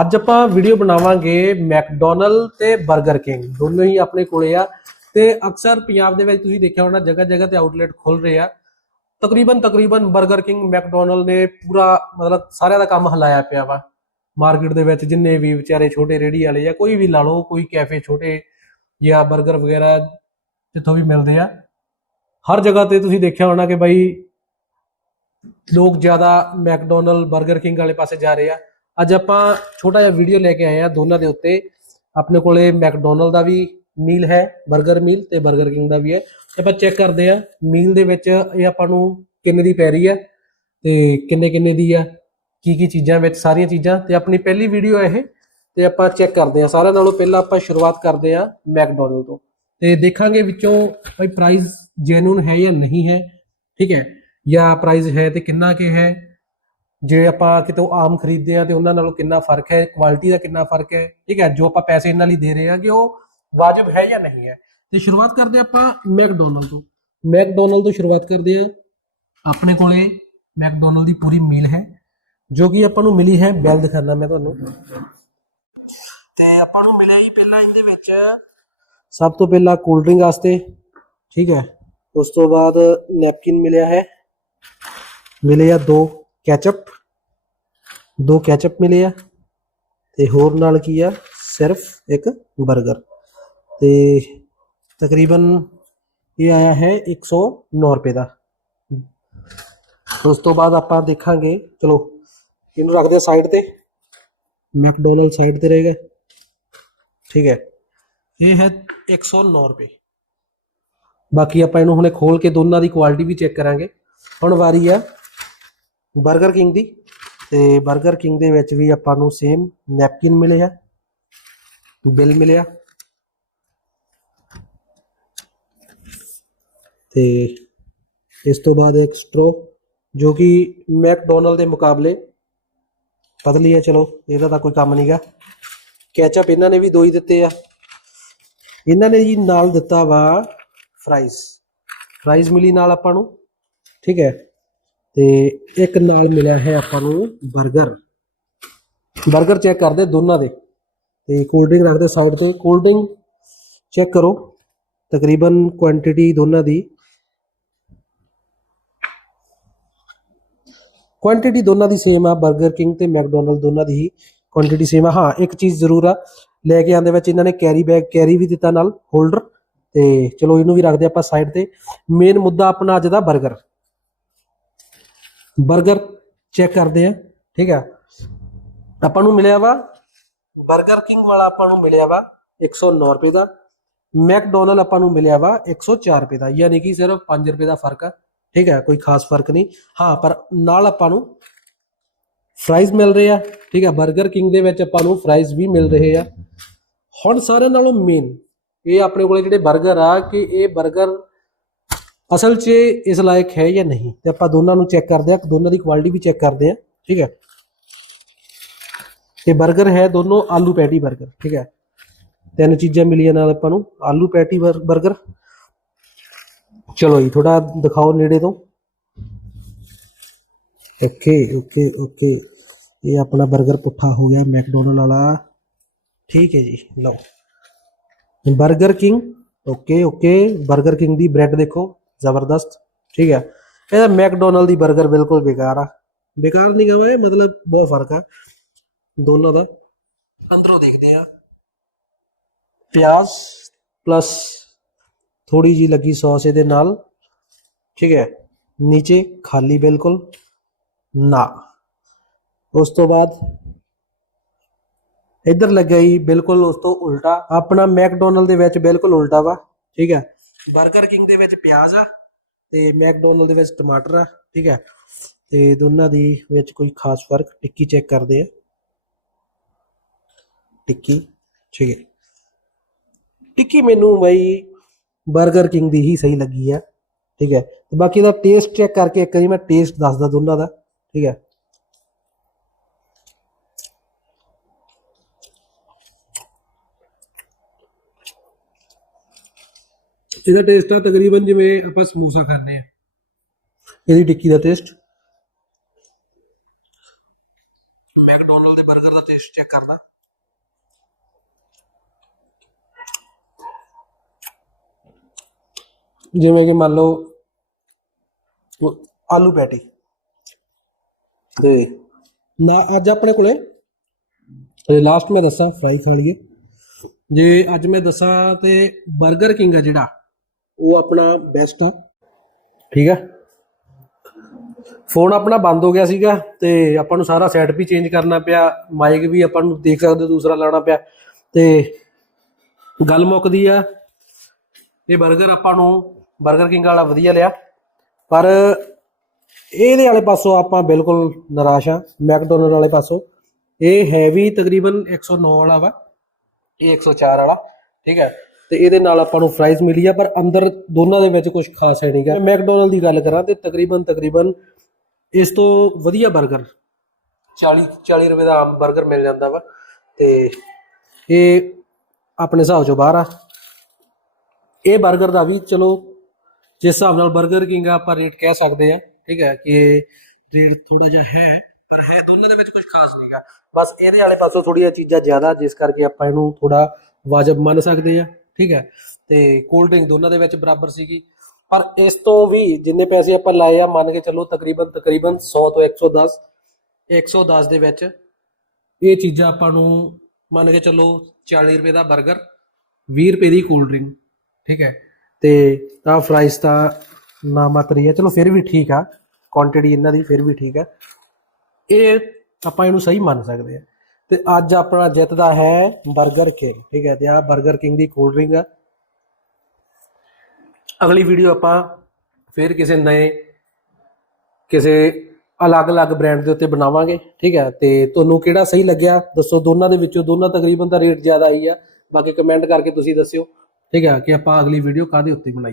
ਅੱਜ ਆਪਾਂ ਵੀਡੀਓ ਬਣਾਵਾਂਗੇ ਮੈਕਡੋਨਲ ਤੇ 버ਗਰ ਕਿੰਗ ਦੋਨੋਂ ਹੀ ਆਪਣੇ ਕੋਲੇ ਆ। ਤੇ ਅਕਸਰ ਪੰਜਾਬ ਦੇ ਵਿੱਚ ਤੁਸੀਂ ਦੇਖਿਆ ਹੋਣਾ ਜਗ੍ਹਾ ਜਗ੍ਹਾ ਤੇ ਆਊਟਲੈਟ ਖੁੱਲ ਰਹੇ ਆ। ਤਕਰੀਬਨ ਤਕਰੀਬਨ 버ਗਰ ਕਿੰਗ ਮੈਕਡੋਨਲ ਨੇ ਪੂਰਾ ਮਤਲਬ ਸਾਰਿਆਂ ਦਾ ਕੰਮ ਹਲਾਇਆ ਪਿਆ ਵਾ। ਮਾਰਕੀਟ ਦੇ ਵਿੱਚ ਜਿੰਨੇ ਵੀ ਵਿਚਾਰੇ ਛੋਟੇ ਰੇੜੀ ਵਾਲੇ ਜਾਂ ਕੋਈ ਵੀ ਲਾ ਲਓ, ਕੋਈ ਕੈਫੇ ਛੋਟੇ ਜਾਂ 버ਗਰ ਵਗੈਰਾ ਜਿੱਥੋਂ ਵੀ ਮਿਲਦੇ ਆ। ਹਰ ਜਗ੍ਹਾ ਤੇ ਤੁਸੀਂ ਦੇਖਿਆ ਹੋਣਾ ਕਿ ਬਾਈ ਲੋਕ ਜ਼ਿਆਦਾ ਮੈਕਡੋਨਲ 버ਗਰ ਕਿੰਗ ਵਾਲੇ ਪਾਸੇ ਜਾ ਰਹੇ ਆ। ਅੱਜ ਆਪਾਂ ਛੋਟਾ ਜਿਹਾ ਵੀਡੀਓ ਲੈ ਕੇ ਆਏ ਆ ਦੋਨਾਂ ਦੇ ਉੱਤੇ। ਆਪਣੇ ਕੋਲੇ ਮੈਕਡੋਨਲ ਦਾ ਵੀ ਮੀਲ ਹੈ 버ਗਰ ਮੀਲ ਤੇ 버ਗਰ ਕਿੰਗ ਦਾ ਵੀ ਹੈ। ਤੇ ਆਪਾਂ ਚੈੱਕ ਕਰਦੇ ਆ ਮੀਲ ਦੇ ਵਿੱਚ ਇਹ ਆਪਾਂ ਨੂੰ ਕਿੰਨੇ ਦੀ ਪੈ ਰਹੀ ਹੈ ਤੇ ਕਿੰਨੇ ਕਿੰਨੇ ਦੀ ਆ ਕੀ ਕੀ ਚੀਜ਼ਾਂ ਵਿੱਚ ਸਾਰੀਆਂ ਚੀਜ਼ਾਂ। ਤੇ ਆਪਣੀ ਪਹਿਲੀ ਵੀਡੀਓ ਹੈ ਇਹ, ਤੇ ਆਪਾਂ ਚੈੱਕ ਕਰਦੇ ਆ ਸਾਰਿਆਂ ਨਾਲੋਂ ਪਹਿਲਾਂ ਆਪਾਂ ਸ਼ੁਰੂਆਤ ਕਰਦੇ ਆ ਮੈਕਡੋਨਲ ਤੋਂ। ਤੇ ਦੇਖਾਂਗੇ ਵਿੱਚੋਂ ਭਾਈ ਪ੍ਰਾਈਸ ਜੈਨੂਨ ਹੈ ਜਾਂ ਨਹੀਂ ਹੈ, ਠੀਕ ਹੈ? ਜਾਂ ਪ੍ਰਾਈਸ ਹੈ ਤੇ ਕਿੰਨਾ ਕੇ ਹੈ? ਜੇ ਆਪਾਂ ਕਿਤੋਂ ਆਮ ਖਰੀਦਦੇ ਆ ਤੇ ਉਹਨਾਂ ਨਾਲੋਂ ਕਿੰਨਾ ਫ਼ਰਕ ਹੈ ਕੁਆਲਿਟੀ ਦਾ ਕਿੰਨਾ ਫ਼ਰਕ ਹੈ, ਠੀਕ ਹੈ, ਜੋ ਆਪਾਂ ਪੈਸੇ ਇਹਨਾਂ ਲਈ ਦੇ ਰਹੇ ਆ ਕਿ ਉਹ ਵਾਜਬ ਹੈ ਜਾਂ ਨਹੀਂ ਹੈ। ਤੇ ਸ਼ੁਰੂਆਤ ਕਰਦੇ ਆਪਾਂ ਮੈਕਡੋਨਲ ਤੋਂ। ਮੈਕਡੋਨਲ ਤੋਂ ਸ਼ੁਰੂਆਤ ਕਰਦੇ ਆ ਆਪਣੇ ਕੋਲੇ ਮੈਕਡੋਨਲਡ ਦੀ ਪੂਰੀ ਮੀਲ ਹੈ, ਜੋ ਕਿ ਆਪਾਂ ਨੂੰ ਮਿਲੀ ਹੈ ਬੈਲ ਦਿਖਾਣਾ ਮੈਂ ਤੁਹਾਨੂੰ। ਤੇ ਆਪਾਂ ਨੂੰ ਮਿਲਿਆ ਜੀ ਪਹਿਲਾਂ ਇਹਦੇ ਵਿੱਚ ਸਭ ਤੋਂ ਪਹਿਲਾਂ ਕੋਲਡ ਡਰਿੰਕ ਵਾਸਤੇ, ਠੀਕ ਹੈ। ਉਸ ਤੋਂ ਬਾਅਦ ਨੈਪਕਿਨ ਮਿਲਿਆ ਹੈ। ਮਿਲੇ ਆ ਦੋ। ਕੈਚਅਪ ਦੋ ਕੈਚਅਪ ਮਿਲੇ ਆ ਤੇ ਹੋਰ ਨਾਲ ਕੀ ਆ ਸਿਰਫ ਇੱਕ 버ਗਰ ਤੇ ਤਕਰੀਬਨ ਇਹ ਆਇਆ ਹੈ 109 ਰੁਪਏ ਦਾ ਉਸ ਤੋਂ ਬਾਅਦ ਆਪਾਂ ਦੇਖਾਂਗੇ ਚਲੋ ਇਹਨੂੰ ਰੱਖਦੇ ਆ ਸਾਈਡ ਤੇ ਮੈਕਡੋਨਲਡ ਸਾਈਡ ਤੇ ਰਹੇਗਾ ਠੀਕ ਹੈ ਇਹ ਹੈ 109 ਰੁਪਏ ਬਾਕੀ ਆਪਾਂ ਇਹਨੂੰ ਹੁਣੇ ਖੋਲ ਕੇ ਦੋਨਾਂ ਦੀ ਕੁਆਲਿਟੀ ਵੀ ਚੈੱਕ ਕਰਾਂਗੇ ਹੁਣ ਵਾਰੀ ਆ 버ਗਰ ਕਿੰਗ ਦੀ। ਤੇ 버ਗਰ ਕਿੰਗ ਦੇ ਵਿੱਚ ਵੀ ਆਪਾਂ ਨੂੰ ਸੇਮ ਨੈਪਕਿਨ ਮਿਲਿਆ ਬਿੱਲ ਮਿਲਿਆ। ਤੇ ਇਸ ਤੋਂ ਬਾਅਦ ਇੱਕ ਸਟ੍ਰੋ ਜੋ ਕਿ ਮੈਕਡੋਨਲ ਦੇ ਮੁਕਾਬਲੇ ਪਤਲੀ ਹੈ, ਚਲੋ, ਇਹਦਾ ਤਾਂ ਕੋਈ ਕੰਮ ਨਹੀਂਗਾ ਕੈਚਅਪ ਇਹਨਾਂ ਨੇ ਵੀ ਦੋ ਹੀ ਦਿੱਤੇ ਆ। ਇਹਨਾਂ ਨੇ ਜੀ ਨਾਲ ਦਿੱਤਾ ਵਾ ਫਰਾਈਜ਼ ਫਰਾਈਜ਼ ਮਿਲੀ ਨਾਲ ਆਪਾਂ ਨੂੰ। ਠੀਕ ਹੈ। ਤੇ ਇੱਕ ਨਾਲ ਮਿਲਿਆ ਹੈ ਆਪਾਂ ਨੂੰ 버ਗਰ 버ਗਰ ਚੈੱਕ ਕਰਦੇ ਦੋਨਾਂ ਦੇ। ਤੇ ਕੋਲਡ ਡਰਿੰਕ ਰੱਖਦੇ ਸਾਈਡ ਤੇ। ਕੋਲਡ ਡਰਿੰਕ ਚੈੱਕ ਕਰੋ। ਤਕਰੀਬਨ ਕੁਆਂਟੀਟੀ ਦੋਨਾਂ ਦੀ। ਕੁਆਂਟੀਟੀ ਦੋਨਾਂ ਦੀ ਸੇਮ ਆ। 버ਗਰ ਕਿੰਗ ਤੇ ਮੈਕਡੋਨਲਡ ਦੋਨਾਂ ਦੀ ਹੀ ਕੁਆਂਟੀਟੀ ਸੇਮ ਆ। ਹਾਂ, ਇੱਕ ਚੀਜ਼ ਜ਼ਰੂਰ ਆ। ਲੈ ਕੇ ਆਂਦੇ ਵਿੱਚ ਇਹਨਾਂ ਨੇ ਕੈਰੀ ਬੈਗ ਕੈਰੀ ਵੀ ਦਿੱਤਾ ਨਾਲ ਹੋਲਡਰ ਤੇ ਚਲੋ, ਇਹਨੂੰ ਵੀ ਰੱਖਦੇ ਆਪਾਂ ਸਾਈਡ ਤੇ। ਮੇਨ ਮੁੱਦਾ ਆਪਣਾ ਅੱਜ ਦਾ 버ਗਰ ਬਰਗਰ ਚੈੱਕ ਕਰਦੇ ਆ, ਠੀਕ ਆ? ਆਪਾਂ ਨੂੰ ਮਿਲਿਆ ਵਾ ਬਰਗਰ ਕਿੰਗ ਵਾਲਾ ਆਪਾਂ ਨੂੰ ਮਿਲਿਆ ਵਾ 109 ਰੁਪਏ ਦਾ, ਮੈਕਡੋਨਲ ਆਪਾਂ ਨੂੰ ਮਿਲਿਆ ਵਾ 104 ਰੁਪਏ ਦਾ, ਯਾਨੀ ਕਿ ਸਿਰਫ 5 ਰੁਪਏ ਦਾ ਫ਼ਰਕ ਆ, ਠੀਕ ਹੈ ਕੋਈ ਖਾਸ ਫ਼ਰਕ ਨਹੀਂ। ਹਾਂ, ਪਰ ਨਾਲ ਆਪਾਂ ਨੂੰ ਫਰਾਈਜ਼ ਮਿਲ ਰਹੇ ਆ, ਠੀਕ ਹੈ ਬਰਗਰ ਕਿੰਗ ਦੇ ਵਿੱਚ ਆਪਾਂ ਨੂੰ ਫਰਾਈਜ਼ ਵੀ ਮਿਲ ਰਹੇ ਆ। ਹੁਣ ਸਾਰਿਆਂ ਨਾਲੋਂ ਮੇਨ ਇਹ ਆਪਣੇ ਕੋਲੇ ਜਿਹੜੇ ਬਰਗਰ ਆ, ਕਿ ਇਹ ਬਰਗਰ ਅਸਲ 'ਚ ਇਸ ਲਾਇਕ ਹੈ ਜਾਂ ਨਹੀਂ? ਤੇ ਆਪਾਂ ਦੋਨਾਂ ਨੂੰ ਚੈੱਕ ਕਰਦੇ ਆ ਦੋਨਾਂ ਦੀ ਕੁਆਲਿਟੀ ਵੀ ਚੈੱਕ ਕਰਦੇ ਆ ਠੀਕ ਹੈ? ਤੇ 버ਗਰ ਹੈ ਦੋਨੋਂ ਆਲੂ ਪੈਟੀ 버ਗਰ ਠੀਕ ਹੈ? ਤਿੰਨ ਚੀਜ਼ਾਂ ਮਿਲੀਆਂ ਨਾਲ ਆਪਾਂ ਨੂੰ, ਆਲੂ ਪੈਟੀ 버ਗਰ ਚਲੋ ਜੀ ਥੋੜਾ ਦਿਖਾਓ ਨੇੜੇ ਤੋਂ। ਓਕੇ ਓਕੇ ਓਕੇ ਇਹ ਆਪਣਾ 버ਗਰ ਪੁੱਠਾ ਹੋ ਗਿਆ ਮੈਕਡੋਨਲ ਵਾਲਾ। ਠੀਕ ਹੈ ਜੀ, ਲਓ। Burger King okay okay Burger King ਦੀ ਬ੍ਰੈਡ ਦੇਖੋ। ਜ਼ਬਰਦਸਤ, ਠੀਕ ਹੈ। ਇਹਦਾ ਮੈਕਡੋਨਲਡ ਦੀ 버ਗਰ ਬਿਲਕੁਲ ਬੇਕਾਰ ਆ। ਬੇਕਾਰ ਨਹੀਂ ਕਹਾਂ ਮਤਲਬ ਬਹੁਤ ਫ਼ਰਕ ਆ। ਦੋਨਾਂ ਦਾ। ਅੰਦਰੋਂ ਦੇਖਦੇ ਆ ਪਿਆਜ਼ ਪਲੱਸ ਥੋੜੀ ਜੀ ਲੱਗੀ ਸੌਸ ਇਹਦੇ ਨਾਲ, ਠੀਕ ਹੈ। ਨੀਚੇ ਖਾਲੀ ਬਿਲਕੁਲ, ਨਾ। ਉਸ ਤੋਂ ਬਾਅਦ ਇੱਧਰ ਲੱਗਿਆ ਜੀ ਬਿਲਕੁਲ ਉਸ ਤੋਂ ਉਲਟਾ। ਆਪਣਾ ਮੈਕਡੋਨਲਡ ਦੇ ਵਿੱਚ ਬਿਲਕੁਲ ਉਲਟਾ ਵਾ, ਠੀਕ ਹੈ। 버ਗਰ ਕਿੰਗ ਦੇ ਵਿੱਚ ਪਿਆਜ਼ ਆ ਤੇ ਮੈਕਡੋਨਲਡ ਦੇ ਵਿੱਚ ਟਮਾਟਰ ਆ, ਠੀਕ ਹੈ? ਤੇ ਦੋਨਾਂ ਦੀ ਵਿੱਚ ਕੋਈ ਖਾਸ ਫ਼ਰਕ ਟਿੱਕੀ ਚੈੱਕ ਕਰਦੇ ਆ। ਟਿੱਕੀ, ਠੀਕ ਹੈ। ਟਿੱਕੀ ਮੈਨੂੰ ਬਈ 버ਗਰ ਕਿੰਗ ਦੀ ਹੀ ਸਹੀ ਲੱਗੀ ਆ, ਠੀਕ ਹੈ। ਤੇ ਬਾਕੀ ਦਾ ਟੇਸਟ ਚੈੱਕ ਕਰਕੇ ਇੱਕ ਵਾਰੀ ਮੈਂ ਟੇਸਟ ਦੱਸਦਾ ਦੋਨਾਂ ਦਾ, ਠੀਕ ਹੈ। ਇਹਦਾ ਟੇਸਟ ਆ ਤਕਰੀਬਨ ਜਿਵੇਂ ਆਪਾਂ ਸਮੋਸਾ ਖਾਂਦੇ ਆ। ਇਹਦੀ ਟਿੱਕੀ ਦਾ ਟੇਸਟ ਮੈਕਡੋਨਲਡ ਦੇ 버ਗਰ ਦਾ ਟੇਸਟ ਚੈੱਕ ਕਰਦਾ। ਜਿਵੇਂ ਕਿ ਮੰਨ ਲਓ ਆਲੂ ਪੈਟੀ ਤੇ ਨਾ ਅੱਜ ਆਪਣੇ ਕੋਲੇ ਤੇ ਲਾਸਟ ਮੈਂ ਦੱਸਾਂ ਫਰਾਈ ਖਾ ਲਈਏ। ਜੇ ਅੱਜ ਮੈਂ ਦੱਸਾਂ ਤੇ 버ਗਰ ਕਿੰਗ ਆ ਜਿਹੜਾ ਉਹ ਆਪਣਾ ਬੈਸਟ ਆ। ਠੀਕ ਆ? ਫੋਨ ਆਪਣਾ ਬੰਦ ਹੋ ਗਿਆ ਸੀਗਾ ਤੇ ਆਪਾਂ ਨੂੰ ਸਾਰਾ ਸੈਟ ਵੀ ਚੇਂਜ ਕਰਨਾ ਪਿਆ ਮਾਈਕ ਵੀ ਆਪਾਂ ਨੂੰ ਦੇਖ ਸਕਦੇ ਹੋ ਦੂਸਰਾ ਲਾਉਣਾ ਪਿਆ ਤੇ ਗੱਲ ਮੁੱਕਦੀ ਆ। ਇਹ 버ਗਰ ਆਪਾਂ ਨੂੰ 버ਗਰ ਕਿੰਗ ਵਾਲਾ ਵਧੀਆ ਲਿਆ, ਪਰ ਇਹਦੇ ਵਾਲੇ ਪਾਸੋਂ ਆਪਾਂ ਬਿਲਕੁਲ ਨਿਰਾਸ਼ ਆ ਮੈਕਡੋਨਲਡ ਵਾਲੇ ਪਾਸੋਂ। ਇਹ ਹੈ ਵੀ ਤਕਰੀਬਨ 109 ਵਾਲਾ ਵਾ, ਇਹ 104 ਵਾਲਾ, ਠੀਕ ਹੈ ਤੇ ਇਹਦੇ ਨਾਲ ਆਪਾਂ ਨੂੰ ਫਰਾਈਜ਼ ਮਿਲੀ ਆ, ਪਰ ਅੰਦਰ ਦੋਨਾਂ ਦੇ ਵਿੱਚ ਕੁਝ ਖਾਸ ਹੈ ਨਹੀਂਗਾ ਮੈਕਡੋਨਲ ਦੀ ਗੱਲ ਕਰਾਂ ਤੇ ਤਕਰੀਬਨ ਤਕਰੀਬਨ ਇਸ ਤੋਂ ਵਧੀਆ 버ਗਰ 40 40 ਰੁਪਏ ਦਾ ਆਮ 버ਗਰ ਮਿਲ ਜਾਂਦਾ ਵਾ ਤੇ ਇਹ ਆਪਣੇ ਹਿਸਾਬ ਚੋਂ ਬਾਹਰ ਆ। ਇਹ 버ਗਰ ਦਾ ਵੀ ਚਲੋ ਜਿਸ ਹਿਸਾਬ ਨਾਲ 버ਗਰ ਕਿੰਗ ਆਪਾਂ ਰੇਟ ਕਹਿ ਸਕਦੇ ਆ, ਠੀਕ ਹੈ ਕਿ ਰੇਟ ਥੋੜਾ ਜਿਹਾ ਹੈ, ਪਰ ਹੈ ਦੋਨਾਂ ਦੇ ਵਿੱਚ ਕੁਝ ਖਾਸ ਨਹੀਂਗਾ ਬਸ ਇਹਦੇ ਵਾਲੇ ਪਾਸੋਂ ਥੋੜੀਆਂ ਚੀਜ਼ਾਂ ਜ਼ਿਆਦਾ, ਜਿਸ ਕਰਕੇ ਆਪਾਂ ਇਹਨੂੰ ਥੋੜਾ ਵਾਜਬ ਮੰਨ ਸਕਦੇ ਆ। ਠੀਕ ਹੈ? ਤੇ ਕੋਲਡ ਡਰਿੰਕ ਦੋਨਾਂ ਦੇ ਵਿੱਚ ਬਰਾਬਰ ਸੀਗੀ। ਪਰ ਇਸ ਤੋਂ ਵੀ ਜਿੰਨੇ ਪੈਸੇ ਆਪਾਂ ਲਾਏ ਆ, ਮੰਨ ਕੇ ਚੱਲੋ ਤਕਰੀਬਨ ਤਕਰੀਬਨ 100 ਤੋਂ 110 110 ਦੇ ਵਿੱਚ ਇਹ ਚੀਜ਼ਾਂ ਆਪਾਂ ਨੂੰ ਮੰਨ ਕੇ ਚੱਲੋ 40 ਰੁਪਏ ਦਾ 버ਗਰ 20 ਰੁਪਏ ਦੀ ਕੋਲਡ ਡਰਿੰਕ ਠੀਕ ਹੈ? ਤੇ ਤਾਂ ਫਰਾਈਸ ਤਾਂ ਨਾ ਮਾਤਰੀ ਹੈ। ਚਲੋ ਫਿਰ ਵੀ ਠੀਕ ਆ। ਕੁਆਂਟੀਟੀ ਇਹਨਾਂ ਦੀ ਫਿਰ ਵੀ ਠੀਕ ਹੈ। ਇਹ ਆਪਾਂ ਇਹਨੂੰ ਸਹੀ ਮੰਨ ਸਕਦੇ ਆ। ਤੇ ਅੱਜ ਆਪਣਾ ਜਿੱਤਦਾ ਹੈ 버ਗਰ ਕਿੰਗ, ਠੀਕ ਹੈ ਤੇ ਆ 버ਗਰ ਕਿੰਗ ਦੀ ਕੋਲਡ ਡਰਿੰਕ ਆ। ਅਗਲੀ ਵੀਡੀਓ ਆਪਾਂ ਫਿਰ ਕਿਸੇ ਨਵੇਂ ਕਿਸੇ ਅਲੱਗ-ਅਲੱਗ ਬ੍ਰਾਂਡ ਦੇ ਉੱਤੇ ਬਣਾਵਾਂਗੇ, ਠੀਕ ਹੈ ਤੇ ਤੁਹਾਨੂੰ ਕਿਹੜਾ ਸਹੀ ਲੱਗਿਆ ਦੱਸੋ, ਦੋਨਾਂ ਦੇ ਵਿੱਚੋਂ ਦੋਨਾਂ ਤਕਰੀਬਨ ਦਾ ਰੇਟ ਜ਼ਿਆਦਾ ਆਈ ਆ, ਬਾਕੀ ਕਮੈਂਟ ਕਰਕੇ ਤੁਸੀਂ ਦੱਸਿਓ, ਠੀਕ ਹੈ ਕਿ ਆਪਾਂ ਅਗਲੀ ਵੀਡੀਓ ਕਾਹਦੇ ਉੱਤੇ ਬਣਾਈ।